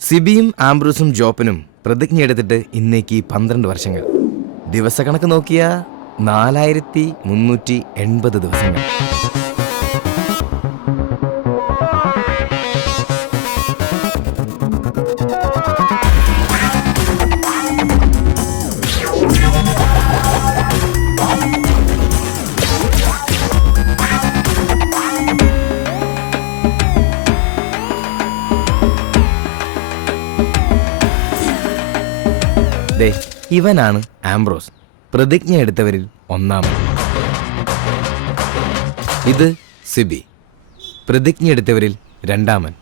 സിബിയും ആംബ്രൂസും ജോപ്പനും പ്രതിജ്ഞ എടുത്തിട്ട് ഇന്നേക്ക് 12 വർഷങ്ങൾ. ദിവസക്കണക്ക് നോക്കിയാ 4380 ദിവസങ്ങൾ. ഇവനാണ് ആംബ്രോസ്, പ്രതിജ്ഞ എടുത്തവരിൽ ഒന്നാമൻ. ഇത് സിബി, പ്രതിജ്ഞ എടുത്തവരിൽ രണ്ടാമൻ.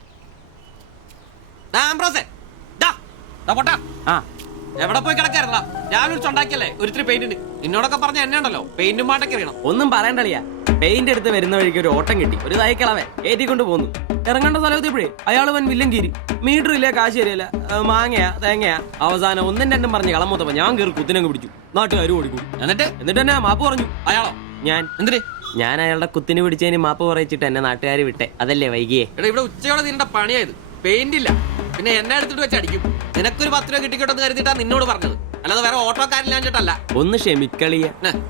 എവിടെ പോയി കിടക്കായിരുന്നാ? ഞാൻ വിളിച്ചുണ്ടാക്കിയല്ലേ ഒരിത്തിരി പെയിന്റ്. നിന്നോടൊക്കെ പറഞ്ഞ എന്നെ ഉണ്ടല്ലോ പെയിന്റും പാട്ടൊക്കെ അറിയണം. ഒന്നും പറയണ്ടളിയാ, പെയിന്റ് എടുത്ത് വരുന്ന വഴിക്ക് ഒരു ഓട്ടം കിട്ടി. ഒരു തൈക്കളവേ ഏറ്റിക്കൊണ്ട് പോന്നു. ഇറങ്ങേണ്ട സ്ഥലത്തിപ്പോഴേ അയാൾ വൻ വില്ലൻ കീരി. മീറ്റർ ഇല്ല, കാശ് തരില്ല, മാങ്ങയാ തേങ്ങയാ. അവസാനം ഒന്നും രണ്ടും പറഞ്ഞ് കളമൂത്തപ്പോ ഞാൻ കയറി കുത്തിനങ്ങ് പിടിച്ചു. നാട്ടുകാർ ഓടിക്കൂടി. എന്നിട്ട് തന്നെ മാപ്പ് പറഞ്ഞു. അയാളോ? ഞാൻ എന്തിന്? ഞാൻ അയാളുടെ കുത്തിന് പിടിച്ചതിന് മാപ്പ് പറയിച്ചിട്ട് എന്നെ നാട്ടുകാർ വിട്ടെ. അതല്ലേ വൈകിയേ? എടാ, ഇവിടെ ഉച്ചയോടെ നിന്റെ പണിയായത്. പെയിന്റ് ഇല്ല, പിന്നെ എന്നെ എടുത്തിട്ട് വെച്ച് അടിക്കും. നിനക്കൊരു 10 രൂപ കിട്ടിക്കോട്ടെന്ന് കരുതിട്ടാ നിന്നോട് പറഞ്ഞത്, അല്ലാതെ വേറെ ഓട്ടോക്കാരില്ലാഞ്ഞിട്ടല്ല. ഒന്ന് ക്ഷമിക്കളിയ,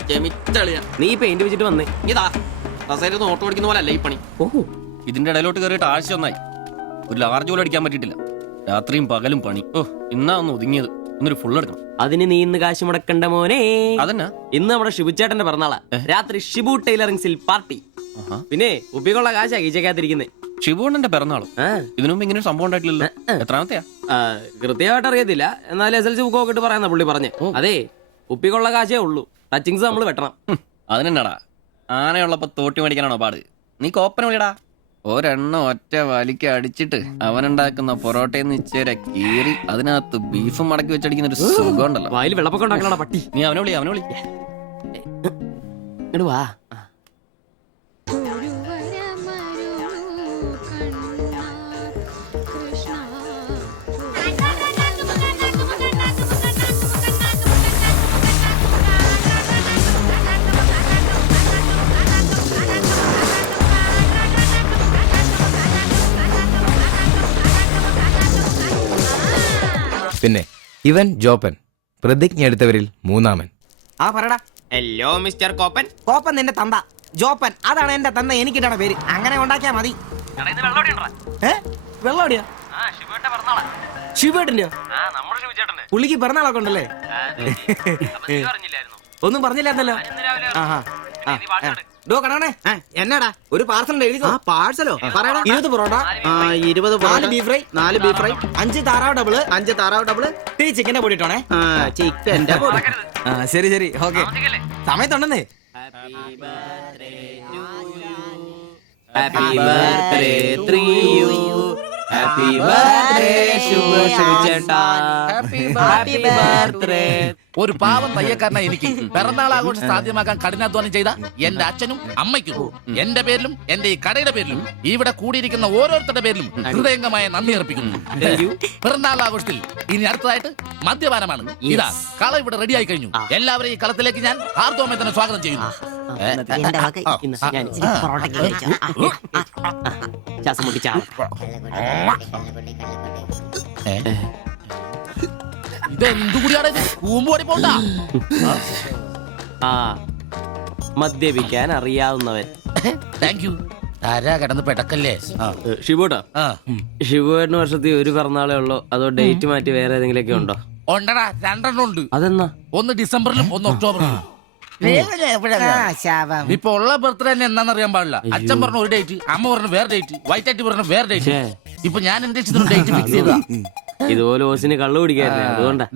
ക്ഷമിച്ചളിയ. നീ പെയിന്റ് വെച്ചിട്ട് വന്നേ. ഇതാ കസേരന്ന് ഓട്ടോ അടിക്കുന്ന പോലെ അല്ല ഈ പണി. ഓഹോ, ഇതിന്റെ ഇടയിലോട്ട് കയറിയിട്ട് ആഴ്ച ഒന്നായി. ഒരു ലാർജ് പോലും അടിക്കാൻ പറ്റിയിട്ടില്ല. രാത്രിയും പകലും പണി. ഇന്നാ ഒന്ന് ഒതുങ്ങിയത്. ഇന്നൊരു ഫുൾ എടുക്കണം. അതിന് നീ ഇന്ന് കാശ് മുടക്കണ്ട മോനെ. അതന്നെ, ഇന്ന് നമ്മുടെ ഷിബുച്ചേട്ടന്റെ പിറന്നാളാ. രാത്രി ഷിബു ടൈലറിംഗ്സിൽ പാർട്ടി. പിന്നെ ഉപ്പിക്കുള്ള കാശാ കീച്ചക്കാത്തിരിക്കുന്നേ. ഷിബുണ്ണന്റെ പിറന്നാളും. ഇതിനു മുമ്പ് ഇങ്ങനെ ഒരു സംഭവം ഉണ്ടായിട്ടില്ലല്ലോ. എത്രാമത്തെയാ? കൃത്യമായിട്ട് അറിയത്തില്ല, എന്നാലും SLC ബുക്ക് നോക്കിട്ട് പറയാന്ന പുള്ളി പറഞ്ഞേ. അതെ, ഉപ്പിക്കുള്ള കാശേ ഉള്ളൂ, ടച്ചിങ്സ് നമ്മൾ വെട്ടണം. അതിനെന്നാടാ, ആനയുള്ളപ്പോ തോട്ടി മേടിക്കാനാണോ പാട്? നീ കോപ്പന വിളിയടാ. ഒരെണ്ണം ഒറ്റ വലിക്ക് അടിച്ചിട്ട് അവനുണ്ടാക്കുന്ന പൊറോട്ടയെന്ന് ഇച്ചേരെ കീറി അതിനകത്ത് ബീഫും മടക്കി വെച്ചടിക്കുന്ന ഒരു സുഖം ഉണ്ടല്ലോ. വായിൽ വെള്ളപ്പൊക്കം ഉണ്ടാക്കണ പട്ടി. നീ അവനെ വിളി. ഇങ്ങട് വാ. പിന്നെ ഇവൻ ജോപ്പൻ, പ്രതിജ്ഞ എടുത്തവരിൽ മൂന്നാമൻ. ആ പറടാ. Hello mister കോപ്പൻ. കോപ്പൻ നിന്റെ തന്ത, ജോപ്പൻ അതാണ് എന്റെ തന്ത. എനിക്കിട്ടാണ് പേര്, അങ്ങനെ ഉണ്ടാക്കിയാ മതി. വെള്ളോടിയാ? ശിവേട്ടന്റെയോ? പുള്ളിക്ക് പിറന്നാളൊക്കെ ഉണ്ടല്ലേ? ഒന്നും പറഞ്ഞില്ലായിരുന്നല്ലോ. എന്നാടാ ഒരു പാർസൽ എഴുതിക്കോ. പാഴ്സലോ? 20 parotta, 20 4 beef fry, 4 beef fry, 5 താറാവ് ഡബിള്, 5 താറാവ് ഡബിള്, ഈ ചിക്കന്റെ പൊടിയിട്ടോണേ. ചിക്കന്റെ ശരി ഓക്കെ. സമയത്തുണ്ടെന്നേ. Happy birthday to you. Happy birthday ശുഭചേട്ടാ. Happy birthday. ഒരു പാവം തയ്യക്കാരനായ എനിക്ക് പിറന്നാൾ ആഘോഷം സാധ്യമാക്കാൻ കഠിനാധ്വാനം ചെയ്ത എന്റെ അച്ഛനും അമ്മയ്ക്കും എന്റെ പേരിലും എന്റെ ഈ കടയുടെ പേരിലും ഇവിടെ കൂടിയിരിക്കുന്ന ഓരോരുത്തരുടെ പേരിലും ഹൃദയംഗമായ നന്ദി അർപ്പിക്കുന്നു. പിറന്നാൾ ആഘോഷത്തിൽ ഇനി അടുത്തതായിട്ട് മദ്യപാനമാണ്. ഇതാ കള ഇവിടെ റെഡിയായി കഴിഞ്ഞു. എല്ലാവരെയും ഈ കളത്തിലേക്ക് ഞാൻ ആർദ്രമായി തന്നെ സ്വാഗതം ചെയ്യുന്നു. ഇതെന്തുകൂടിയാണ് കൂമ്പോടി പോണ്ട. മദ്യപിക്കാൻ അറിയാവുന്നവൻ. Thank you. താരാ കിടന്ന് പെടക്കല്ലേ. ഷിബുട്ടാ, ഷിബുവേട്ടന് വർഷത്തിൽ ഒരു പിറന്നാളേ ഉള്ളോ അതോ ഡേറ്റ് മാറ്റി വേറെ ഏതെങ്കിലുമൊക്കെ ഉണ്ടോ? ഉണ്ടടാ, 2 ഉണ്ട്. അതെന്നാ? ഒന്ന് ഡിസംബറിലും ഒന്ന് ഒക്ടോബറിലും. ഇപ്പൊ ഉള്ള ബർത്ത്ഡേ തന്നെ എന്താണെന്നറിയാൻ പാടില്ല. അച്ഛൻ പറഞ്ഞ ഒരു ഡേറ്റ്, അമ്മ പറഞ്ഞ വേറെ ഡേറ്റ്, വൈറ്റാറ്റി പറഞ്ഞ വേറെ ഡേറ്റ്. ഇപ്പൊ ഞാൻ എന്റെ ഇഷ്ടത്തിന് ഡേറ്റ് ഫിക്സ് ചെയ്താ. ഇതുപോലെ ഓസിന് കള്ളു കുടിക്കാറില്ല, അതുകൊണ്ടാ.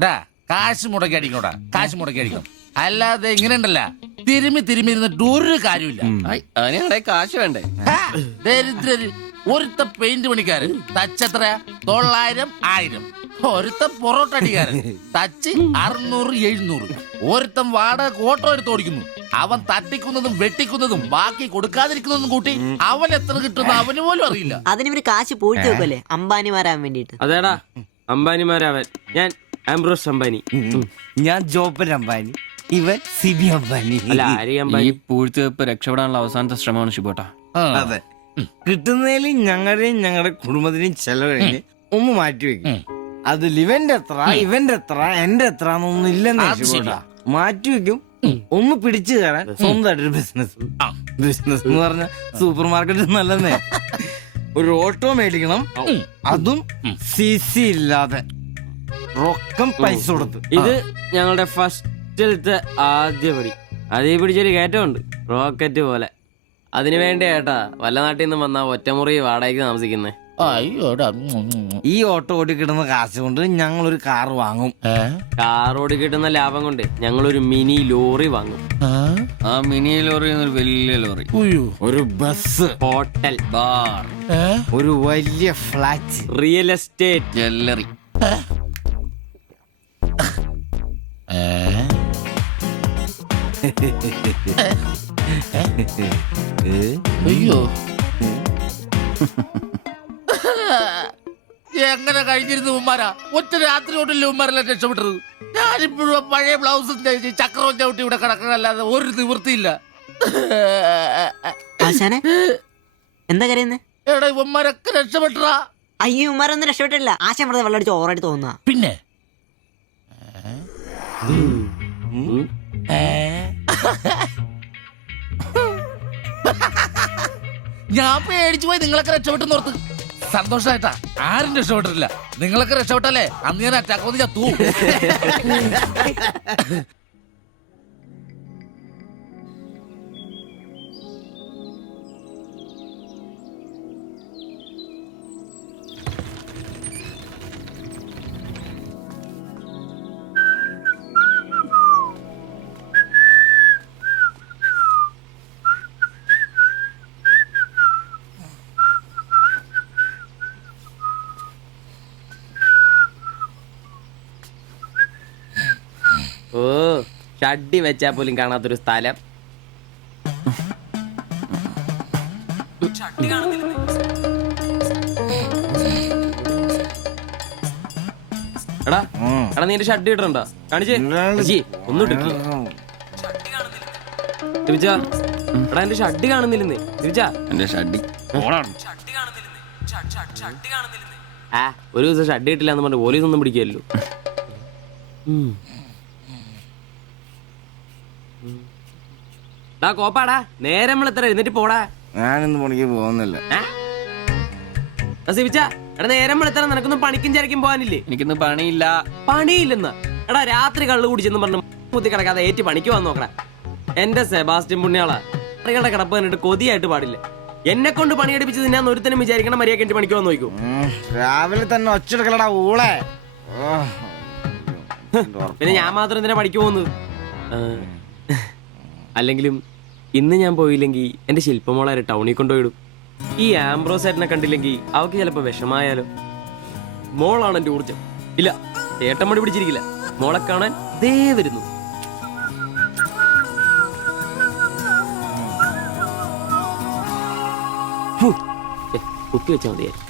കാശ് മുടക്കി അടിക്കണോടാ, കാശ് മുടക്കി അടിക്കണം. അല്ലാതെ ഇങ്ങനെ ഉണ്ടല്ല തിരുമ്മി ഇരുന്നിട്ട് ഒരു കാര്യമില്ല. അതിനെ കാശ് വേണ്ടേ? ദരിദ്രര്. ഒരുത്ത പെയിന്റ് പണിക്കാരൻ തച്ചെത്ര 900 1000. ഒരുത്ത പൊറോട്ട അടിക്കാരൻ തച്ച് 600 700. ഒരുത്തൻ വാടക ഓട്ടോ എടുത്ത് ഓടിക്കുന്നു. അവൻ തട്ടിക്കുന്നതും വെട്ടിക്കുന്നതും ബാക്കി കൊടുക്കാതിരിക്കുന്നതും കൂട്ടി അവൻ എത്ര കിട്ടുന്ന അവന് പോലും അറിയില്ല. അതിനിവര് കാശ് പൂഴ്ത്തി വെക്കല്ലേ അംബാനിമാരാൻ വേണ്ടിട്ട്. അതേടാ, അംബാനിമാരാവൻ. ഞാൻ ആംബ്രോസ് അംബാനി. ഞാൻ ജോപ്പൻ അംബാനി, ഇവൻ സിബി അംബാനി. അല്ല, ആര്യ ഈ അംബാനി. പൂഴ്ത്തിവെപ്പ് രക്ഷപ്പെടാനുള്ള അവസാനത്തെ ശ്രമമാണ് ഷിബോട്ടാ. അതെ, കിട്ടുന്നതിൽ ഞങ്ങളുടെയും ഞങ്ങളുടെ കുടുംബത്തിനെയും ചെലവ് കഴിഞ്ഞ് ഒന്ന് മാറ്റി വെക്കും അതിൽ ഇവന്റെ എത്ര ഇവന്റെ എത്ര എന്റെ എത്ര എന്നൊന്നും ഇല്ലെന്ന് അത് ശരിയാ. മാറ്റി വെക്കും ഒന്ന് പിടിച്ചു കയറാൻ സ്വന്തമായിട്ടൊരു ബിസിനസ്. ബിസിനസ് എന്ന് പറഞ്ഞ സൂപ്പർ മാർക്കറ്റ് നല്ലതേ. ഒരു ഓട്ടോ മേടിക്കണം, അതും CC ഇല്ലാതെ റൊക്കം പൈസ കൊടുത്ത്. ഇത് ഞങ്ങളുടെ ഫസ്റ്റിലത്തെ ആദ്യ പടി. അതേ പിടിച്ചൊരു കയറ്റമുണ്ട്, റോക്കറ്റ് പോലെ. അതിനു വേണ്ടി ഏട്ടാ വല്ല നാട്ടിൽ നിന്ന് വന്ന ഒറ്റമുറി വാടകയ്ക്ക് താമസിക്കുന്നേ. അയ്യോടാ. ഈ ഓട്ടോ ഓടി കിട്ടുന്ന കാശ് കൊണ്ട് ഞങ്ങൾ ഒരു കാർ വാങ്ങും. കാറോട് കിട്ടുന്ന ലാഭം കൊണ്ട് ഞങ്ങളൊരു മിനി ലോറി വാങ്ങും. ആ മിനി ലോറി ഒരു വലിയ ലോറി, ഒരു ബസ്, ഹോട്ടൽ, ബാർ, ഒരു വലിയ ഫ്ലാറ്റ്, റിയൽ എസ്റ്റേറ്റ്, ജ്വല്ലറി. അയ്യോ, എങ്ങനെ കഴിഞ്ഞിരുന്നു ഉമ്മാരാ? ഒറ്റ രാത്രി കൊണ്ടല്ലേ ഉമ്മാരെല്ലാം രക്ഷപ്പെട്ടത്. ഞാനിപ്പോഴും പഴയ ബ്ലൗസും ചക്രവും ചവിട്ടി ഇവിടെ കിടക്കണല്ലാതെ ഒരു നിവൃത്തിയില്ല. ആശാനെ എന്താ കരയുന്നേ? എടാ ഉമ്മാരൊക്കെ രക്ഷപ്പെട്ടടാ. അയ്യോ ഉമ്മാരൊന്നും രക്ഷപ്പെട്ടില്ല. ആശാൻ വെറുതെ വെള്ളം അടിച്ച് ഓവറായിട്ട് തോന്നുക. പിന്നെ ഞാൻ പേടിച്ചു പോയി. നിങ്ങളൊക്കെ രക്ഷപ്പെട്ടെന്ന് ഓർത്ത് സന്തോഷായിട്ടാ. ആരും രക്ഷപ്പെട്ടിട്ടില്ല. നിങ്ങളൊക്കെ രക്ഷപ്പെട്ടല്ലേ അന്ന് ഞാൻ അറ്റാക്ക് വന്ന് ചത്തു. ഓ ഷഡ്ഡി വെച്ചാ പോലും കാണാത്തൊരു സ്ഥലം. എടാ എടാ നീ എന്റെ ഷഡ്ഡി ഇടണ്ട, കാണിച്ചേ. ഒന്നും ഇട്ടിട്ടില്ല. എടാ എന്റെ ഷഡ്ഡി കാണുന്നില്ലെന്ന്. എന്റെ ഷഡ്ഡി ആ ഒരു ദിവസം ഷഡ്ഡി ഇട്ടില്ല എന്ന് പറഞ്ഞ് പോലീസ് ഒന്നും പിടിക്കല്ലോ. കോപ്പാടാ നേരം നമ്മൾ എത്ര എന്നിട്ട് പോടാ. ഞാനിന്ന് പണിക്ക് പോകുന്നില്ല. എടാ നേരം എത്ര നിനക്കൊന്നും പണിക്കും ചരക്കും പോകാനില്ലേ? എനിക്കിന്ന് പണിയില്ല. പണിയില്ലെന്ന് എടാ രാത്രി കള്ളു കുടിച്ചെന്ന് പറഞ്ഞ് മുത്തി കിടക്കാതെ ഏറ്റി പണിക്ക് വന്ന് നോക്കടാ. എന്റെ സെബാസ്റ്റ്യൻ പുണ്യാളാ, പണികളുടെ കിടപ്പ് കണ്ടിട്ട് കൊതിയായിട്ട് പാടില്ല. എന്നെ കൊണ്ട് പണിയെടുപ്പിച്ച് തിന്നാൻ ഒരുത്തനും വിചാരിക്കണം മര്യാദ എന്റെ പണിക്ക് വന്ന് നോക്കൂ. രാവിലെ തന്നെ ഒച്ചെടുക്കലടാ ഊളെ. പിന്നെ ഞാൻ മാത്രം എന്തിനാ പണിക്ക് പോകുന്നത്? അല്ലെങ്കിലും ഇന്ന് ഞാൻ പോയില്ലെങ്കിൽ എന്റെ ശില്പമോളെ ടൗണിൽ കൊണ്ടുപോയിടും. ഈ ആംബ്രോസേട്ടനെ കണ്ടില്ലെങ്കിൽ അവക്ക് ചിലപ്പോ വിഷമായാലോ. മോളാണ് എന്റെ ഊർജം. ഇല്ല ഏട്ടൻ മടി പിടിച്ചിരിക്കില്ല. മോളെ കാണാൻ ദേ വരുന്നു. കുത്തി വെച്ചാൽ മതിയായിരുന്നു.